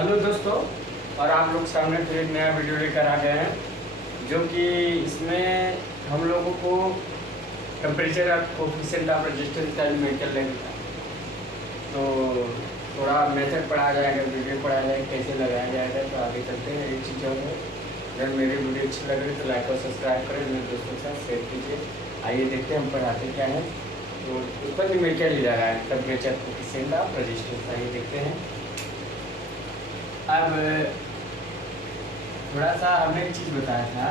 Hello दोस्तों, और आप लोग सामने फिर एक नया वीडियो लेकर आ गए हैं, जो कि इसमें हम लोगों को टेम्परेचर और कोफिशिएंट ऑफ रेजिस्टेंस का न्यूमेरिकल लगेगा। तो थोड़ा मेथड पढ़ाया जाएगा, वीडियो पढ़ाया जाएगा, कैसे लगाया जाएगा। तो आगे चलते हैं। एक चीज़ और है, अगर मेरी वीडियो अच्छी लग रही है तो लाइक और सब्सक्राइब करें, मेरे दोस्तों के साथ शेयर कीजिए। आइए देखते हैं हम पढ़ाते क्या है। तो उस पर न्यूमेरिकल ही लगाया है, टेम्परेचर कोफिशिएंट ऑफ रेजिस्टेंस। आइए देखते हैं। अब थोड़ा सा हमने एक चीज़ बताया था,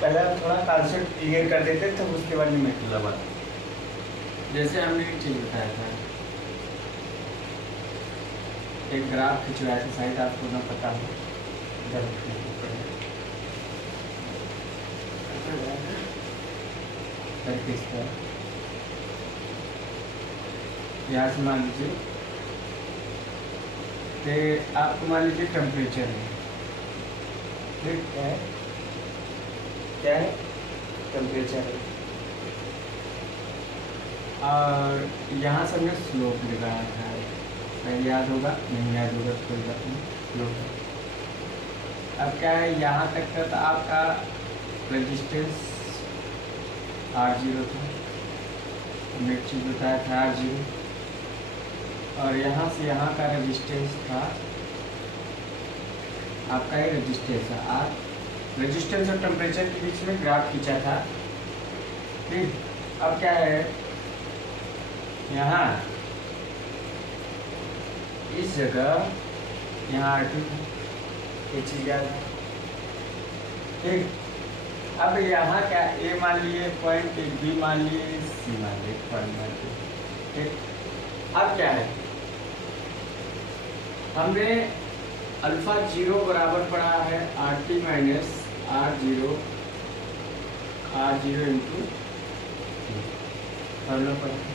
पहले हम थोड़ा कॉन्सेप्ट क्लियर कर देते थे, उसके बाद में मतलब जैसे हमने एक चीज़ बताया था, एक ग्राफ खिंचवाया था, शायद आपको ना पता हो। इधर यहाँ से मान लीजिए कि आपको मान लीजिए टेम्परेचर है, ठीक है, क्या है टेम्परेचर है, और यहाँ से हमने स्लोप लगाया था। नहीं याद होगा, नहीं याद होगा तो कोई बात नहीं, स्लोप। अब क्या है, यहाँ तक का तो आपका रेजिस्टेंस R0 था, हमने एक चीज़ बताया था R0, और यहाँ से यहाँ का रेजिस्टेंस था आपका ही रेजिस्टेंस है R। रेजिस्टेंस और टेम्परेचर के बीच में ग्राफ खींचा था, ठीक। अब क्या है, यहाँ इस जगह यहाँ R2 ये चीज़ याद है, ठीक। अब यहाँ क्या, A मान लिए पॉइंट, एक B मान लिए, C मान लिए पॉइंट मान लिए, ठीक। अब क्या है, हमने अल्फा 0 बराबर पढ़ा है RT माइनस R0 इंटू करना पड़ेगा।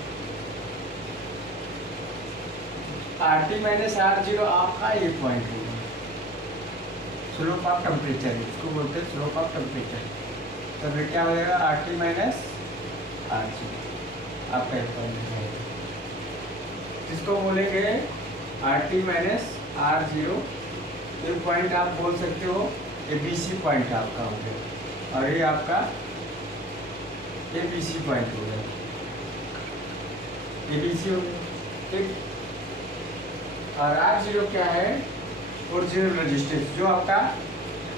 RT माइनस R0 आपका ये पॉइंट होगा, स्लोप ऑफ टेम्परेचर, इसको बोलते हैं स्लोप ऑफ टेम्परेचर। तो फिर क्या हो जाएगा, RT माइनस R0 आपका ये पॉइंट है, जिसको बोलेंगे RT माइनस R0। ये पॉइंट आप बोल सकते हो, ये BC पॉइंट आपका हो गया, और ये आपका ये BC पॉइंट हो गया, ये BC हो गया, ठीक। और R0 क्या है, ओरिजिनल रेजिस्टेंस, जो आपका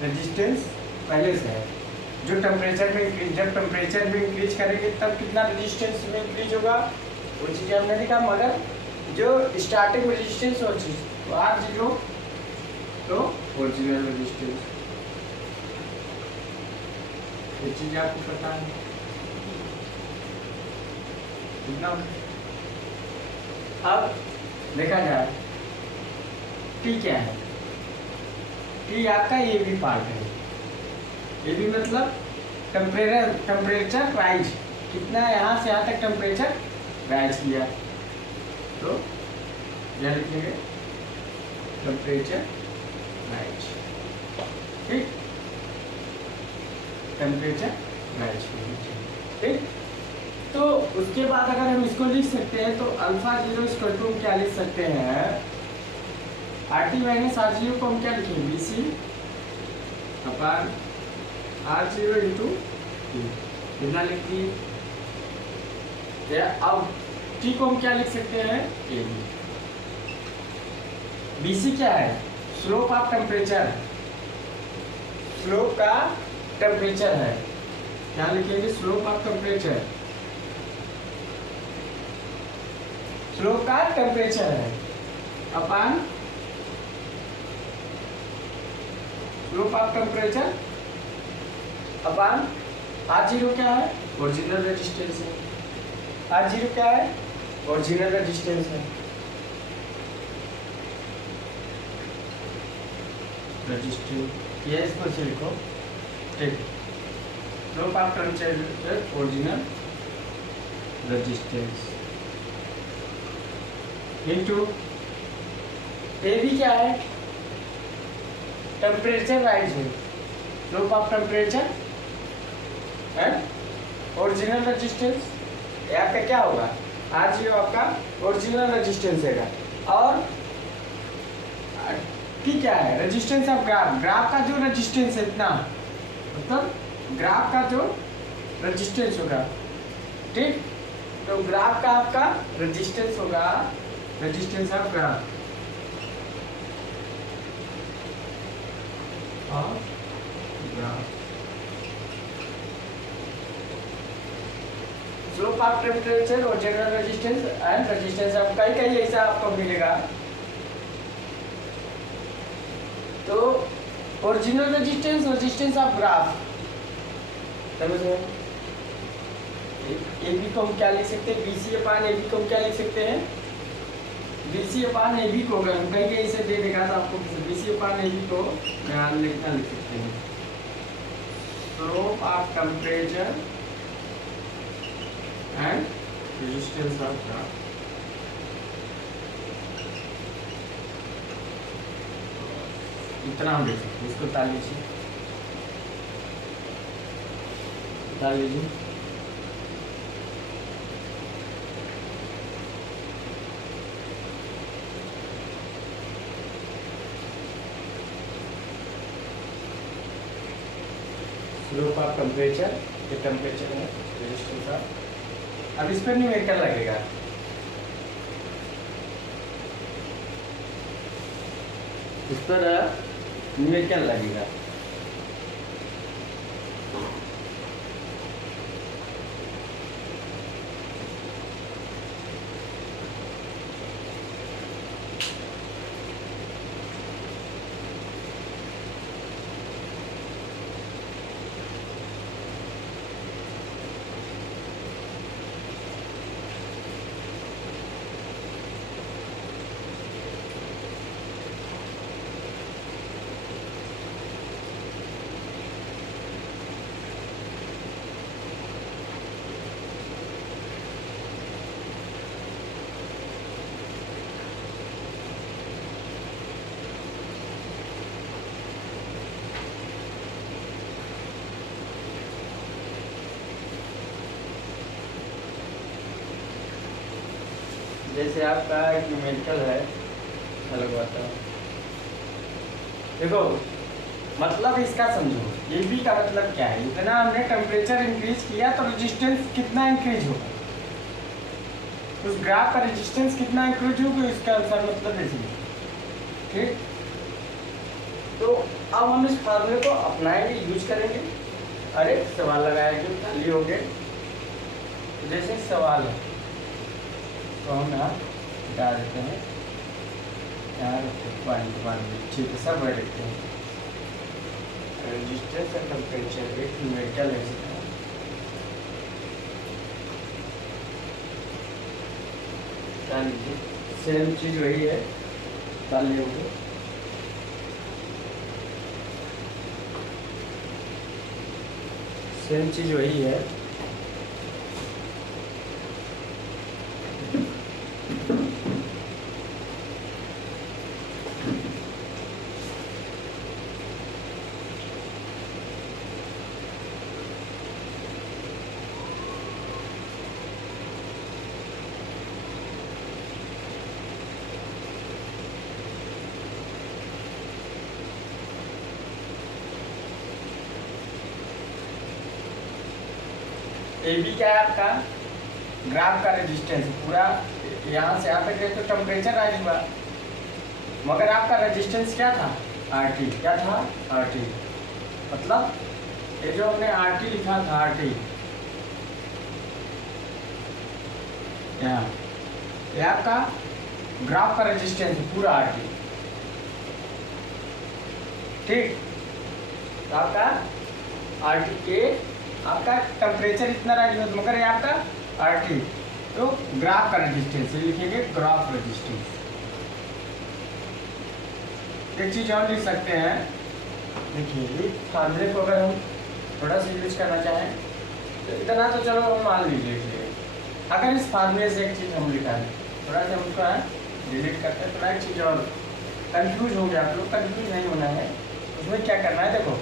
रेजिस्टेंस पहले से है, जो टेम्परेचर में इंक्रीज, जब टेम्परेचर में इंक्रीज करेंगे तब कितना रेजिस्टेंस में इंक्रीज होगा, वो चीज़ हमने देखा। मगर जो स्टार्टिंग रेजिस्टेंस हो चीज़ तो R0 तो ओरिजिनल रेजिस्टेंस, ये चीज़ आपको पता है कितना। अब देखा जाए T क्या है, T आपका ये भी पार्ट है, ये भी मतलब टेम्परेचर राइज, कितना यहाँ से यहाँ तक टेम्परेचर राइज किया, तो यह लिखेंगे टेम्परेचर राइज, ठीक, टेम्परेचर राइज, ठीक। तो उसके बाद अगर हम इसको लिख सकते हैं तो अल्फा 0 इक्वल टू क्या लिख सकते हैं, RT माइनस R0 को हम क्या लिखेंगे, BC अपान R0 इंटू कितना लिख दिए। अब T को हम क्या लिख सकते हैं, AB। BC क्या है, स्लोप ऑफ टेम्परेचर, स्लोप का टेम्परेचर है, क्या लिखेंगे, स्लोप ऑफ टेम्परेचर, स्लोप का टेम्परेचर है upon slope of temperature upon R0 क्या है, ओरिजिनल रेजिस्टेंस है, R0 क्या है, ओरिजिनल रेजिस्टेंस है, रेजिस्टेंस ये इसको से लिखो, ठीक। Slope of temperature original resistance into AB क्या है, टेम्परेचर राइज है, slope of temperature and original resistance, आपका क्या होगा, R0 आपका ओरिजिनल रेजिस्टेंस है, और कि क्या है रेजिस्टेंस ऑफ ग्राफ, ग्राफ का जो रेजिस्टेंस है इतना, मतलब ग्राफ का जो रेजिस्टेंस होगा, ठीक। तो ग्राफ का आपका रेजिस्टेंस होगा, resistance of graph slope of temperature और general resistance and resistance of कई कई ऐसा आपको मिलेगा। तो original resistance, resistance of graph, समझ रहे हैं। ए बी को हम क्या लिख सकते हैं, B C upon A B को हम क्या लिख सकते हैं, B C upon A B को अगर हम कहीं कहीं से दे देगा तो आपको B C upon A B को यहाँ लिख सकते हैं slope of temperature and resistance of graph. इतना हम लिख सकते हैं, इसको ताल लीजिए, ताल लीजिए। स्लोप ऑफ टेम्परेचर, ये टेम्परेचर है, रेजिस्टेंस ऑफ, अब इस पर न्यूमेरिकल लगेगा, इस पर न्यूमेरिकल लगेगा। जैसे आपका एक न्यूमेरिकल है, अलग बात है, देखो मतलब इसका समझो, ये भी का मतलब क्या है, इतना हमने टेम्परेचर इंक्रीज किया तो रेजिस्टेंस कितना इंक्रीज होगा, उस ग्राफ का रेजिस्टेंस कितना इंक्रीज होगा, इसका आंसर मतलब ऐसे, ठीक। तो अब हम इस फार्मूले को अपनाएंगे, यूज करेंगे। अरे सवाल लगाएंगे, खाली हो गए, जैसे सवाल है तो हम यहाँ डाल देते हैं, यहाँ ठीक है, सब रख देते हैं। रेजिस्टेंस एंड टेम्परेचर एक न्यूमेरिकल है, सेम चीज वही है, डाल होंगे। सेम चीज वही है, ए बी क्या है आपका ग्राफ का रेजिस्टेंस, पूरा यहाँ से यहाँ पे गए तो टेम्परेचर राइज हुआ, मगर आपका रेजिस्टेंस क्या था, आर टी, क्या था आर टी, मतलब ये जो हमने आर टी लिखा था, आर टी यहाँ, ये आपका ग्राफ का रेजिस्टेंस पूरा आर टी, ठीक। तो आपका आर टी के आपका टेम्परेचर इतना राइज हुआ, मगर ये आपका आर टी, तो ग्राफ का रेजिस्टेंस, ये लिखेंगे ग्राफ रेजिस्टेंस। एक चीज और लिख सकते हैं, देखिए इस फार्मूले को अगर हम थोड़ा सा यूज करना चाहें तो इतना तो चलो हम मान लीजिए, अगर इस फार्मूले से एक चीज़ हम लिखा है, थोड़ा सा उसका डिलीट करते हैं, थोड़ा एक चीज़ और कंफ्यूज हो गया, आप लोग कंफ्यूज नहीं होना है, उसमें क्या करना है, देखो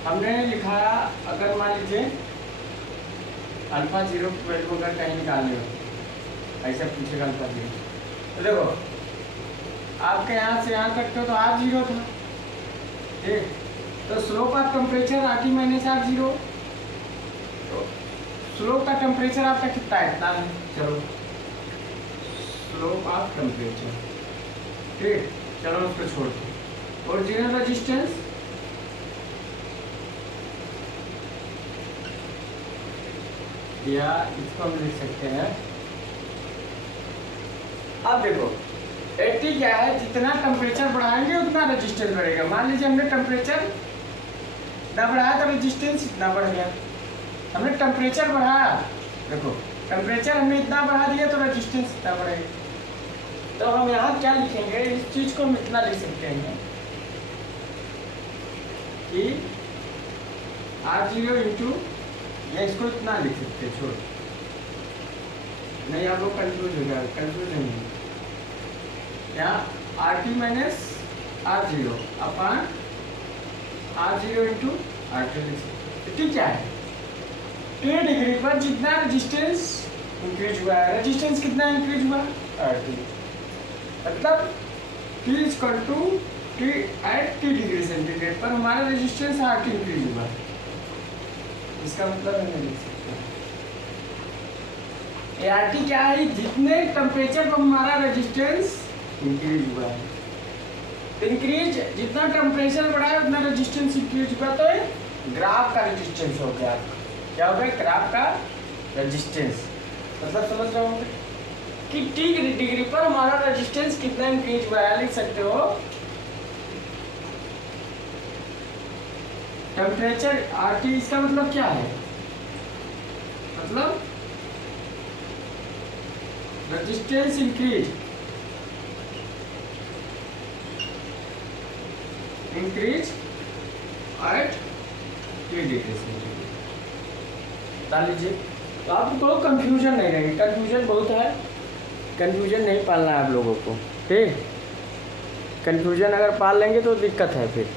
हमने लिखा, अगर मान लीजिए अल्फा 0 की वैल्यू अगर कहीं निकालनी हो, ऐसा पूछेगा अल्फा 0, तो देखो आपके यहाँ से यहाँ तक तो R 0 था, ठीक। तो slope of temperature RT minus R0, तो स्लोप का टेम्परेचर आपका कितना है, इतना है। चलो स्लोप ऑफ टेम्परेचर, ठीक। चलो उसको छोड़ दो। ओरिजिनल रेजिस्टेंस या इसको हम लिख सकते हैं, अब देखो 80 क्या है, जितना टेम्परेचर बढ़ाएंगे उतना रेजिस्टेंस बढ़ेगा। मान लीजिए हमने टेम्परेचर इतना बढ़ाया तो रेजिस्टेंस इतना बढ़ गया। हमने टेम्परेचर बढ़ाया, देखो टेम्परेचर हमने इतना बढ़ा दिया तो रेजिस्टेंस इतना बढ़ेगा। तो हम यहाँ क्या लिखेंगे, इस चीज को हम इतना लिख सकते हैं कि R0 इंटू, या इसको इतना लिख सकते हैं, छोड़ नहीं आप लोग कंफ्यूज हो जाए, कंफ्यूज नहीं है। यहाँ RT माइनस R0 अपन R0 इंटू RT लिख सकते हैं। ठीक क्या है, T डिग्री पर जितना रेजिस्टेंस इंक्रीज हुआ है, रेजिस्टेंस कितना इंक्रीज हुआ, RT, मतलब T equal to T at T degree centigrade पर हमारा रेजिस्टेंस RT इंक्रीज हुआ है। इसका मतलब हमें लिख सकते हैं ART क्या है, जितने टेम्परेचर पर हमारा रेजिस्टेंस इंक्रीज हुआ है। इंक्रीज जितना टेम्परेचर बढ़ा है उतना रेजिस्टेंस इंक्रीज हुआ, तो ग्राफ का रेजिस्टेंस हो गया। क्या हो गया, ग्राफ का रेजिस्टेंस। मतलब समझ रहे होंगे कि T डिग्री पर हमारा रेजिस्टेंस कितना इंक्रीज हुआ है, लिख सकते हो टेम्परेचर RT। इसका मतलब क्या है, मतलब resistance increase at T degree centigrade डाल लीजिए। तो आपको कंफ्यूजन नहीं रहेगी, कंफ्यूजन बहुत है, कंफ्यूजन नहीं पालना है आप लोगों को, ठीक। कंफ्यूजन अगर पाल लेंगे तो दिक्कत है फिर।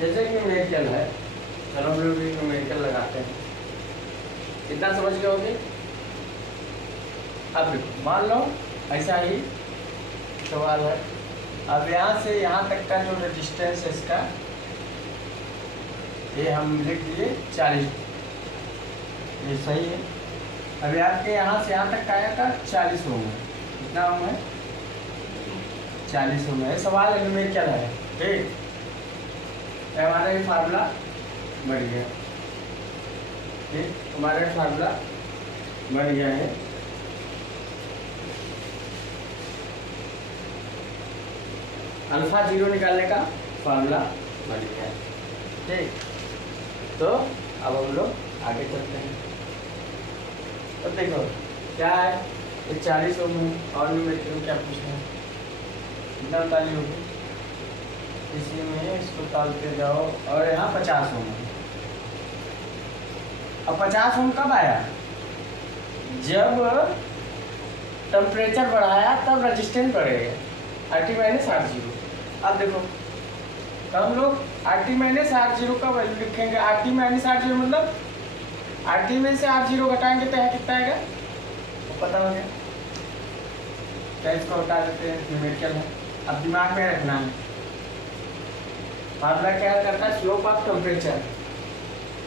जैसे कि न्यूमेरिकल है, चलो हम लोग भी न्यूमेरिकल लगाते हैं, कितना समझ गए होगे। अब देखो मान लो ऐसा ही सवाल है, अब यहाँ से यहाँ तक का जो रेजिस्टेंस है इसका, ये हम लिख दिए 40, ये सही है। अभी आपके यहाँ से यहाँ तक का आया था 40 ओम है, कितना ओम है, 40 ओम है। सवाल है न्यूमेरिकल है, ठीक। हमारा ये फार्मूला बढ़ गया, ठीक, हमारा ये फार्मूला बढ़ गया है। अल्फा 0 निकालने का फार्मूला बढ़ गया है, ठीक। तो अब हम लोग आगे चलते हैं। तो देखो क्या है, ये 40 ओम है, और न्यूमेरिकल में क्या पूछना है, कितना ताली होगी, इसी में इसको डालते जाओ, और यहाँ 50 ओम है। अब 50 ओम कब आया, जब टेम्परेचर बढ़ाया तब रेजिस्टेंस बढ़ेगा, RT माइनस R0। अब देखो तो हम लोग RT माइनस R0 का वैल्यू लिखेंगे। RT माइनस R0 मतलब RT में से R0 घटाएंगे तो यहाँ कितना आएगा, तो पता हो गया, क्या इसको हटा देते हैं, न्यूमेरिकल है। अब दिमाग में रखना है, फार्मूला क्या करता है, स्लोप ऑफ टेम्परेचर।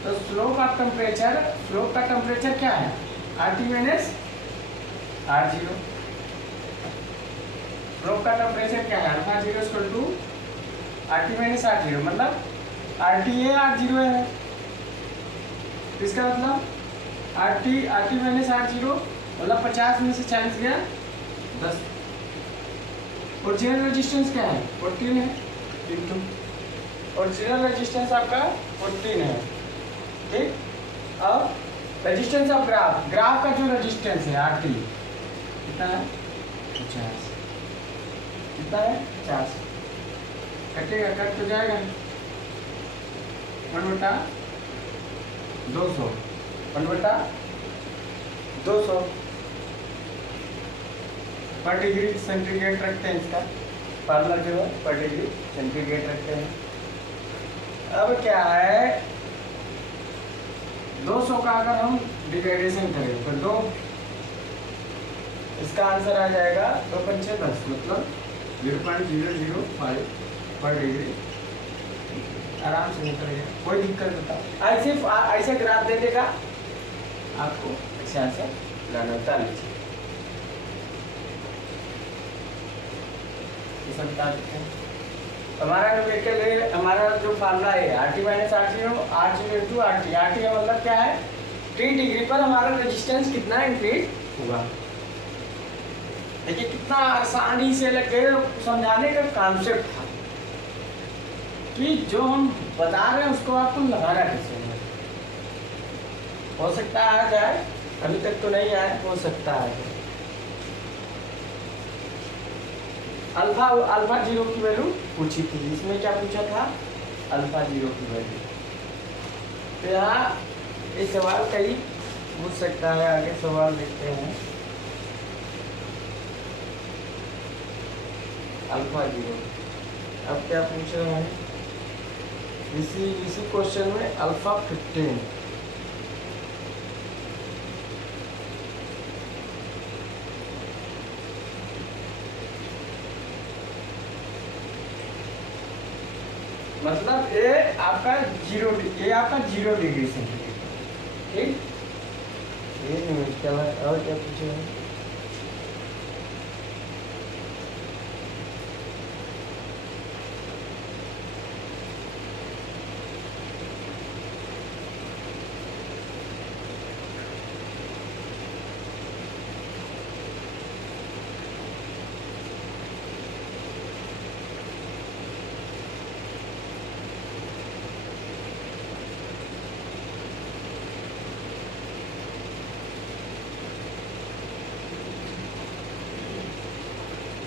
तो स्लोप ऑफ टेम्परेचर, स्लोप का टेम्परेचर क्या है, RT माइनस R0। स्लोप का टेम्परेचर क्या है, alpha 0 equal to RT minus R0, मतलब RT है R0 है, इसका मतलब RT माइनस R0 मतलब 50 में से 40 गया 10। ओरिजिनल रेजिस्टेंस क्या है, 14 है, इंटू ओरिजिनल रेजिस्टेंस आपका 14 है, ठीक। अब रेजिस्टेंस ऑफ ग्राफ, ग्राफ का जो रेजिस्टेंस है RT कितना है, 50, कितना है 50। कटेगा, कट तो जाएगा 1/200, 1/200 पर डिग्री सेंटीग्रेड रखते हैं। इसका फार्मूला जो है पर डिग्री सेंटीग्रेड रखते हैं। अब क्या है 200 का अगर हम डिवाइडेशन करें तो 2, इसका आंसर आ जाएगा 2 पंचे 10, मतलब 0.005 पर डिग्री। आराम से निकलेगा, कोई दिक्कत नहीं। ऐसे ग्राफ दे देगा आपको, अच्छा आंसर लाना होता लीजिए। बता सकते हैं हमारा न्यूमेरिकल है, हमारा जो फार्मूला है RT - RT इंटू RT का मतलब क्या है, T डिग्री पर हमारा रेजिस्टेंस कितना इंक्रीज होगा। देखिए कितना आसानी से लगे समझाने का कॉन्सेप्ट था कि जो हम बता रहे हैं उसको आपको लगाना कैसे है। हो सकता है आ जाए, अभी तक तो नहीं आया, हो सकता है। अल्फा 0 की वैल्यू पूछी थी, इसमें क्या पूछा था, अल्फा 0 की वैल्यू। तो यहाँ ये सवाल कई पूछ सकता है, आगे सवाल देखते हैं। अल्फा 0 अब क्या पूछ रहे हैं, इसी क्वेश्चन में अल्फा 15 मतलब ये आपका 0 डिग्री सेंटीग्रेड, ठीक। ये न्यूमेरिकल है। और क्या पूछे हैं,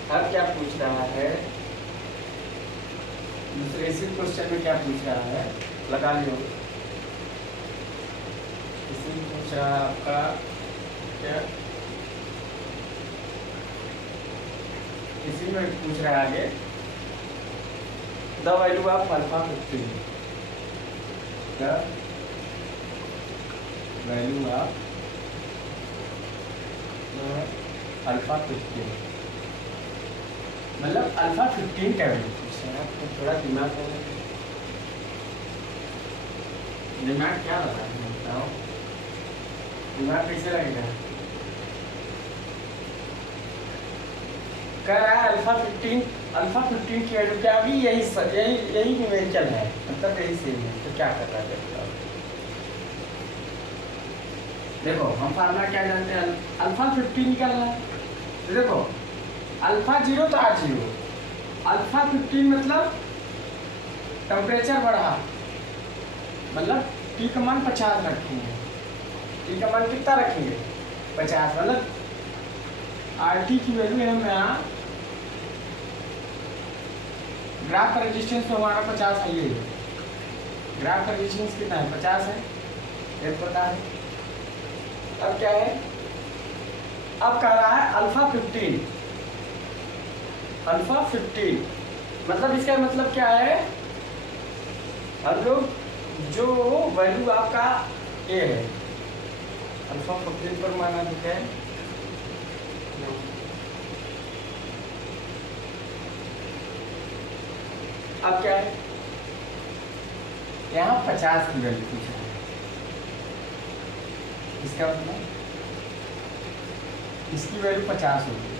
अब क्या पूछ रहा है, दूसरे इसी क्वेश्चन में क्या पूछ रहा है, लगा लियो। इसी पूछ रहा है आपका क्या, इसी में पूछ रहा है आगे, the value of alpha 15, the value of alpha 15, मतलब अल्फा 15 का वैल्यू पूछ रहा है। आपको थोड़ा दिमाग क्या लगा है बताओ, दिमाग कैसे लगेगा। कह रहा है अल्फा 15 की वैल्यू क्या, अभी यही न्यूमेरिकल है, मतलब यही सेम है। तो क्या कर रहा है देखो, हम फार्मूला क्या जानते हैं, अल्फा 15 निकालना है। तो देखो अल्फा 0 तो R0, अल्फा 15 मतलब टेम्परेचर बढ़ा, मतलब T का मान 50 रखेंगे। T का मान कितना रखेंगे, 50, मतलब RT की वैल्यू है यहाँ, ग्राफ का रेजिस्टेंस तो हमारा 50 है, ये ग्राफ का रेजिस्टेंस कितना है, 50 है, ये पता है। अब क्या है, अब कह रहा है अल्फा 15 मतलब इसका मतलब क्या है, हम लोग जो वैल्यू आपका ए है, अल्फा 15 पर माना तो क्या है, अब क्या है, यहाँ 50 की वैल्यू पूछ रहा है। इसका मतलब इसकी वैल्यू 50 होगी।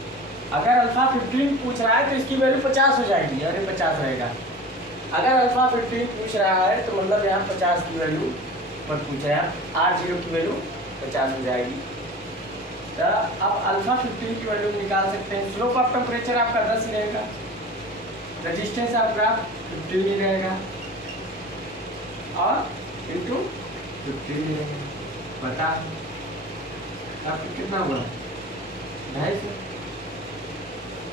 अगर अल्फा 15 पूछ रहा है तो इसकी वैल्यू 50 हो जाएगी, अरे 50 रहेगा। अगर अल्फा 15 पूछ रहा है तो मतलब यहाँ 50 की वैल्यू पर पूछ रहा है, R0 की वैल्यू 50 हो जाएगी। तो अब अल्फा 15 की वैल्यू निकाल सकते हैं। स्लोप ऑफ टेम्परेचर आपका 10 रहेगा, रेजिस्टेंस आपका 15 ही रहेगा, और इंटू 15 रहेगा। बता आपको कितना हुआ,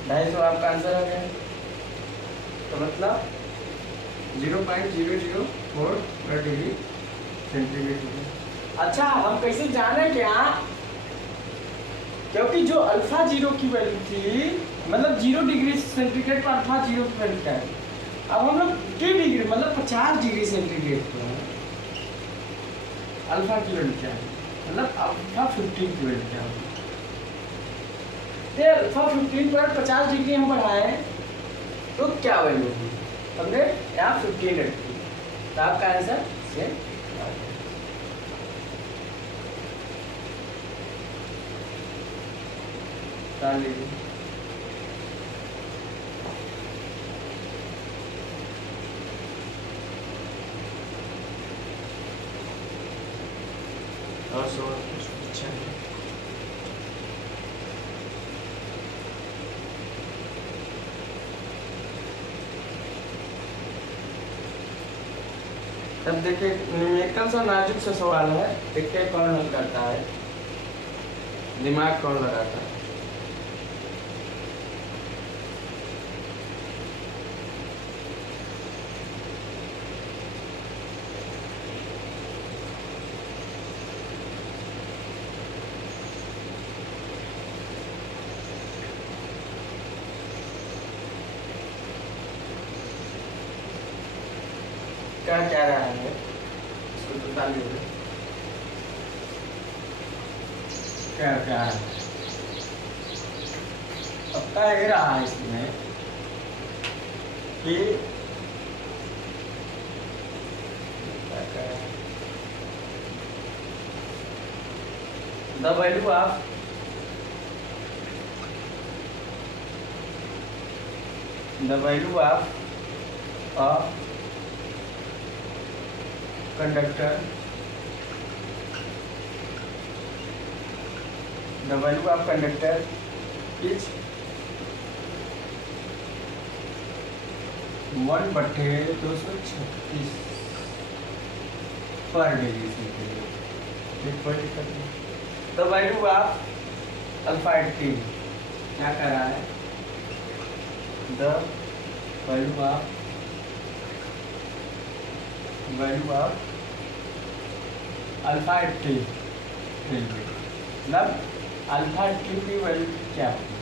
250 आपका आंसर आ गया। तो मतलब 0.004 डिग्री सेंटीग्रेड होगा। अच्छा, हम कैसे जाने क्या, क्योंकि जो अल्फा जीरो की वैल्यू थी, मतलब 0 डिग्री सेंटीग्रेड पर अल्फा जीरो की वैल्यू क्या है, अब हम लोग टी डिग्री मतलब 50 डिग्री सेंटीग्रेड पर अल्फा की वैल्यू क्या है, मतलब अल्फा 15 की वैल्यू क्या होगी। तो अल्फा 15 पर 50 डिग्री हम बढ़ाए तो क्या वैल्यू होगी, हमने यहाँ 15 रखी, तो आपका आंसर सेम डाल लीजिए। और सो अच्छा है। तब देखिए न्यूमेरिकल सा नाजुक सा सवाल है, देखते हैं कौन हल करता है, दिमाग कौन लगाता है। क्या कह रहा है इसको तो बता लीजिए, क्या क्या है, अब कह रहा है इसमें कि the value of a conductor, the value of conductor is 1/236 पर degree centigrade. the value of alpha T क्या कर रहा है, the value of alpha T मतलब अल्फा टी की वैल्यू क्या होगी,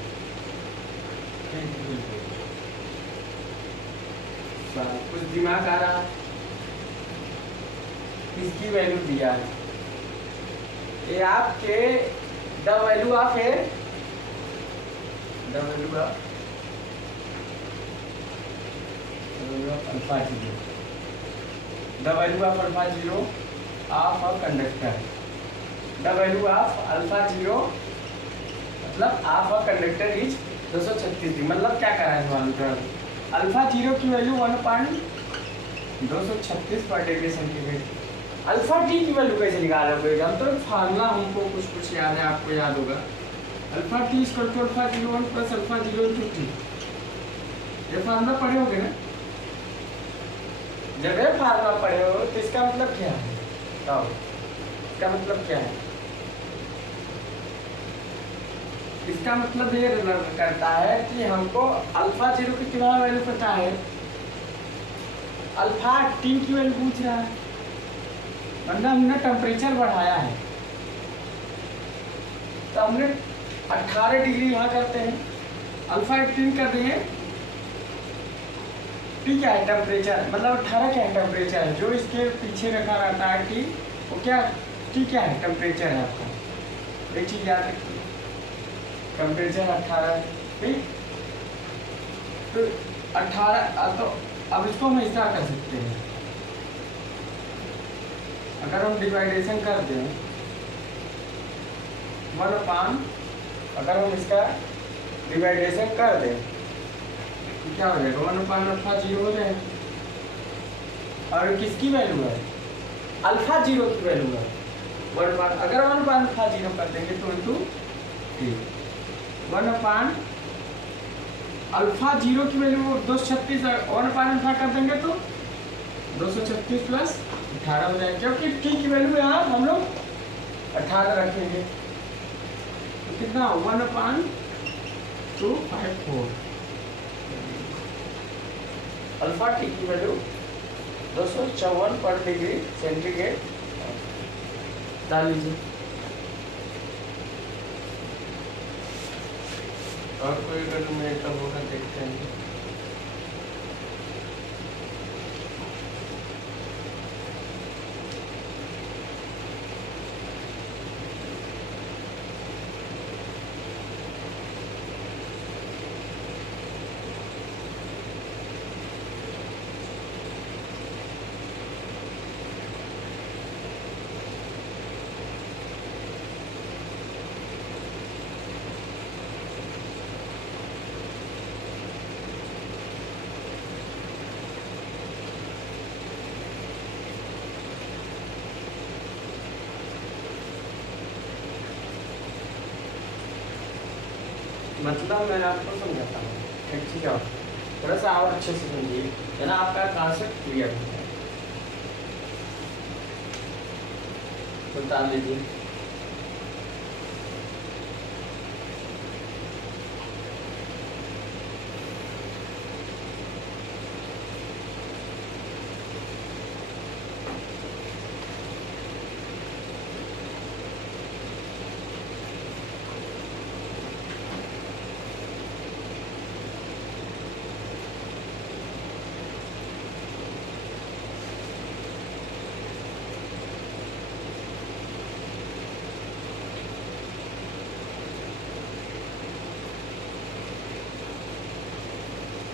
कुछ दिमाग आ रहा, इसकी वैल्यू दिया है, ये आपके द वैल्यू ऑफ है, the value of alpha zero, the value of alpha 0 of a conductor, the value of alpha 0 मतलब of a conductor is 236 मतलब क्या करा है मालूम, अल्फा 0 की वैल्यू 1.236 पर डिग्री सेंटीग्रेड। अल्फा टी की वैल्यू कैसे निकालोगे, हम तो फार्मूला हमको कुछ याद है, आपको याद होगा, alpha T equal to alpha 01 plus alpha 0 into T, ये फार्मूला पढ़े होगे ना, जब ये फार्मूला पढ़े हो तो इसका मतलब क्या है, बताओ इसका मतलब क्या है, इसका मतलब ये करता है कि हमको अल्फा 0 की कितना वैल्यू पता है, अल्फा टी की वैल्यू पूछ रहा है, मतलब हमने टेम्परेचर बढ़ाया है, तो हमने 18 डिग्री यहाँ करते हैं, अल्फा 18 कर देंगे, टी क्या है टेम्परेचर, मतलब 18 क्या है टेम्परेचर, जो इसके पीछे रखा रहता है टी, वो क्या टी क्या है टेम्परेचर है आपका, एक चीज़ याद रखिए, टेम्परेचर 18 है, ठीक, तो 18, तो अब इसको हम ऐसा कर सकते हैं, अगर हम डिवाइडेशन कर दें 1/, अगर हम इसका डिवाइडेशन कर दें क्या हो जाएगा, 1/, अल्फा 0 हो जाएगा, और किसकी वैल्यू है, अल्फा 0 की वैल्यू है 1/, अगर 1/, अल्फा 0 कर देंगे तो इंटू 1/, अल्फा 0 की वैल्यू 236, 1/, अल्फा कर देंगे तो 236 प्लस 18 हो जाएगा, क्योंकि टी की वैल्यू यहाँ हम लोग 18 रखेंगे, तो कितना 1/254, अल्फा टी की वैल्यू 254 पर डिग्री सेंटीग्रेड डाल लीजिए। और कोई अगर में तब होगा देखते हैं। मतलब मैं आपको समझाता हूँ एक चीज़ और, थोड़ा सा और अच्छे से समझिए, है ना, आपका कॉन्सेप्ट क्लियर हो जाए। बता लीजिए।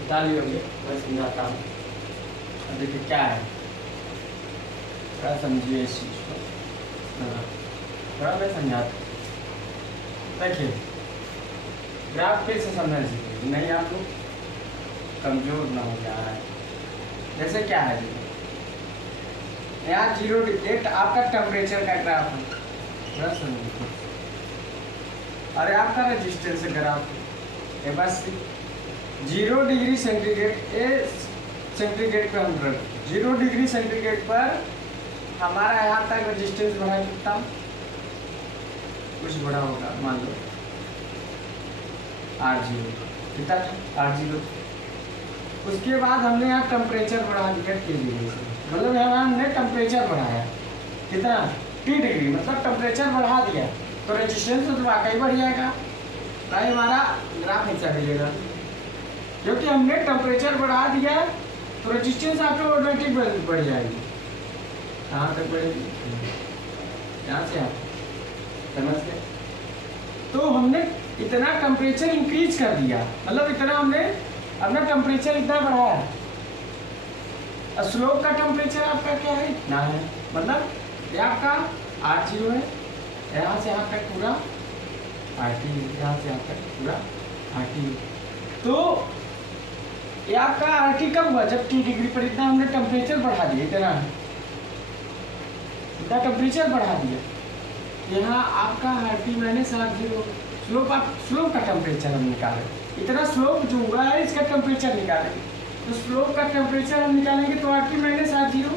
डाली होगी, मैं समझाता हूँ। अब देखिए क्या है, थोड़ा समझिए इस चीज़ को, थोड़ा मैं समझाता हूँ। देखिए ग्राफ फिर से समझना चाहिए, नहीं आप लोग कमजोर ना हो जा रहा है। जैसे क्या है, यहाँ 0 डिग्री आपका टेम्परेचर का ग्राफ है, थोड़ा समझिए। अरे आपका रेजिस्टेंस ग्राफ है, बस 0 डिग्री सेंटीग्रेड सेंटीग्रेड पे हम रख 0 डिग्री सेंटीग्रेड पर हमारा यहाँ तक रेजिस्टेंस बढ़ा कितना, कुछ बड़ा होगा, मान लो R0, कितना R0। उसके बाद हमने यहाँ टेम्परेचर बढ़ा दिया T डिग्री से, मतलब यहाँ हमने टेम्परेचर बढ़ाया कितना T डिग्री, मतलब टेम्परेचर बढ़ा दिया तो रेजिस्टेंस तो वाकई बढ़ जाएगा, नहीं हमारा ग्राफ ऐसा मिलेगा। क्योंकि हमने टेम्परेचर बढ़ा दिया तो रेजिस्टेंस आपको ऑटोमेटिक बढ़ जाएगी। कहाँ तक बढ़ेगी, यहाँ से आप समझ गए। तो हमने इतना टेम्परेचर इंक्रीज कर दिया, मतलब इतना हमने अपना टेम्परेचर इतना बढ़ाया। और स्लोप का टेम्परेचर आपका क्या है, इतना है, मतलब ये आपका R0 है, यहाँ से यहाँ तक पूरा RT, यहाँ से यहाँ तक पूरा RT। तो ये आपका RT कब हुआ, जब T डिग्री पर इतना हमने टेम्परेचर बढ़ा दिया, इतना टेम्परेचर बढ़ा दिया। यहाँ आपका RT माइनस R0 स्लोप का टेम्परेचर हम निकालें, इतना स्लोप जो हुआ है इसका टेम्परेचर निकालें, तो स्लोप का टेम्परेचर हम निकालेंगे तो RT माइनस R0।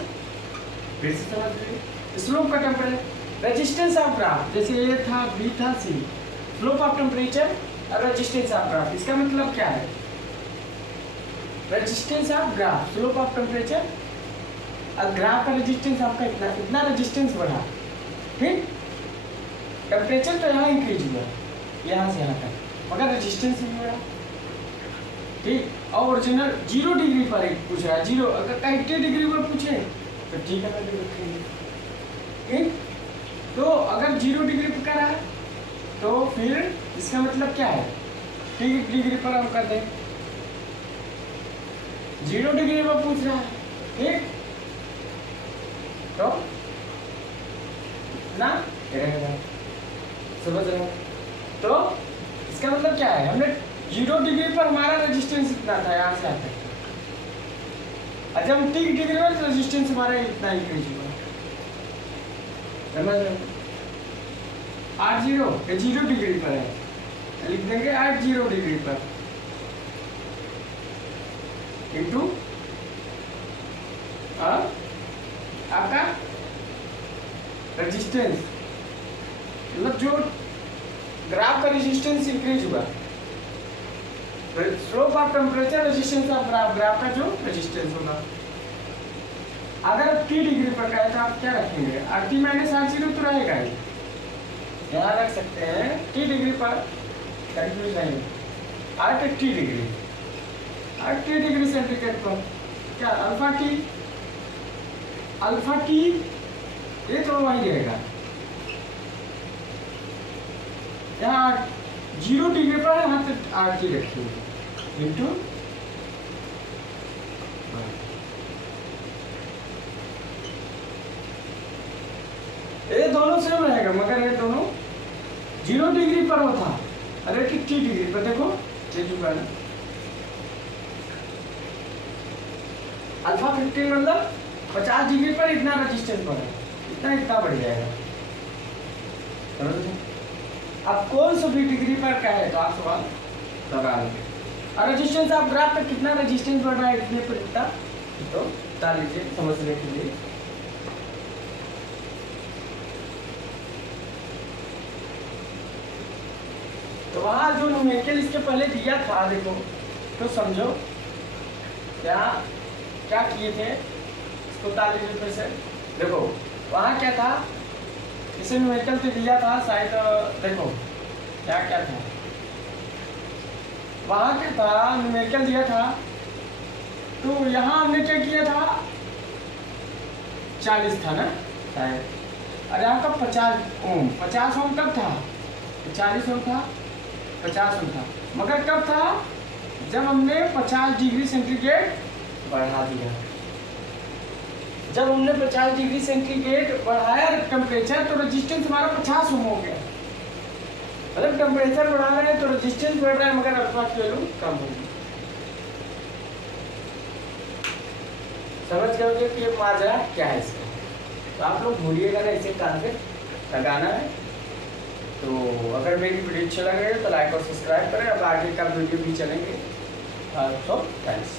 फिर से समझ लीजिए, स्लोप का टेम्परेचर, रेजिस्टेंस ऑफ ग्राफ, जैसे A था, B था, C, स्लोप ऑफ टेम्परेचर और रेजिस्टेंस ऑफ ग्राफ, इसका मतलब क्या है, resistance of graph, slope of temperature और ग्राफ का रेजिस्टेंस आपका इतना रेजिस्टेंस बढ़ा, ठीक, टेम्परेचर तो यहाँ इंक्रीज हुआ यहाँ से यहाँ तक, मगर रेजिस्टेंस नहीं बढ़ा, ठीक। और ओरिजिनल 0 डिग्री पर पूछ रहा है, 0, अगर 80 डिग्री पर पूछे तो ठीक है रखेंगे, ठीक। तो अगर 0 डिग्री पर करा है तो फिर इसका मतलब क्या है, 30 डिग्री पर हम कर दें, 0 डिग्री पर पूछ रहा है, ठीक, तो ना रहेगा, समझ रहे हो। तो इसका मतलब क्या है, हमने 0 डिग्री पर हमारा रेजिस्टेंस इतना था, यहाँ से आता है, और जब हम 30 डिग्री पर रेजिस्टेंस हमारा इतना इंक्रीज हुआ, समझ रहे हो। R0 ये 0 डिग्री पर है, लिख देंगे 80 डिग्री पर इंटू आपका रेजिस्टेंस, मतलब जो ग्राफ का रेजिस्टेंस इंक्रीज हुआ, slope of temperature resistance of graph, graph का जो रेजिस्टेंस होगा, अगर टी डिग्री पर का है तो आप क्या रखेंगे, R T minus R zero तो रहेगा ही, यहाँ रख सकते हैं टी डिग्री पर, कंफ्यूज नहीं, R T degree, R T degree centigrade पर क्या अल्फा टी ये तो वही रहेगा, यहाँ 0 डिग्री पर यहाँ पे आर टी रखिए इंटू ये दोनों सेम रहेगा, मगर ये दोनों 0 डिग्री पर होता, अरे टी डिग्री पर देखो अल्फा 15 मतलब 50 डिग्री पर इतना रेजिस्टेंस बढ़ा, इतना बढ़ जाएगा। अब कौन सा भी डिग्री पर का है तो आप सवाल लगा लेंगे, और रेजिस्टेंस आप ग्राफ पर कितना रेजिस्टेंस बढ़ रहा है इतने पर इतना, तो बता लीजिए समझने के लिए। तो वहाँ जो न्यूमेरिकल इसके पहले दिया था देखो, तो समझो क्या क्या किए थे इसको बता लीजिए फिर से। देखो वहाँ क्या था, इसे न्यूमेरिकल तो दिया था शायद, देखो क्या क्या था वहाँ, क्या था न्यूमेरिकल दिया था, तो यहाँ हमने क्या किया था 40 था ना शायद, और यहाँ का 50 ओम कब था, 40 ओम था, 50 ओम था, मगर कब था जब हमने 50 डिग्री सेंटीग्रेड बढ़ा दिया, जब हमने 50 डिग्री सेंटीग्रेड बढ़ाया टेम्परेचर, तो रेजिस्टेंस हमारा 50 ओम हो गया, मतलब टेम्परेचर बढ़ा रहे हैं तो रेजिस्टेंस बढ़ रहा है मगर अल्फा की वैल्यू कम होगी। समझ गए कि माजरा क्या है इसका, तो आप लोग भूलिएगा ना इसे टारगेट लगाना है। तो अगर मेरी वीडियो अच्छा लग रही है तो लाइक और सब्सक्राइब करें, अब आगे का वीडियो भी चलेंगे। तो थैंक्स।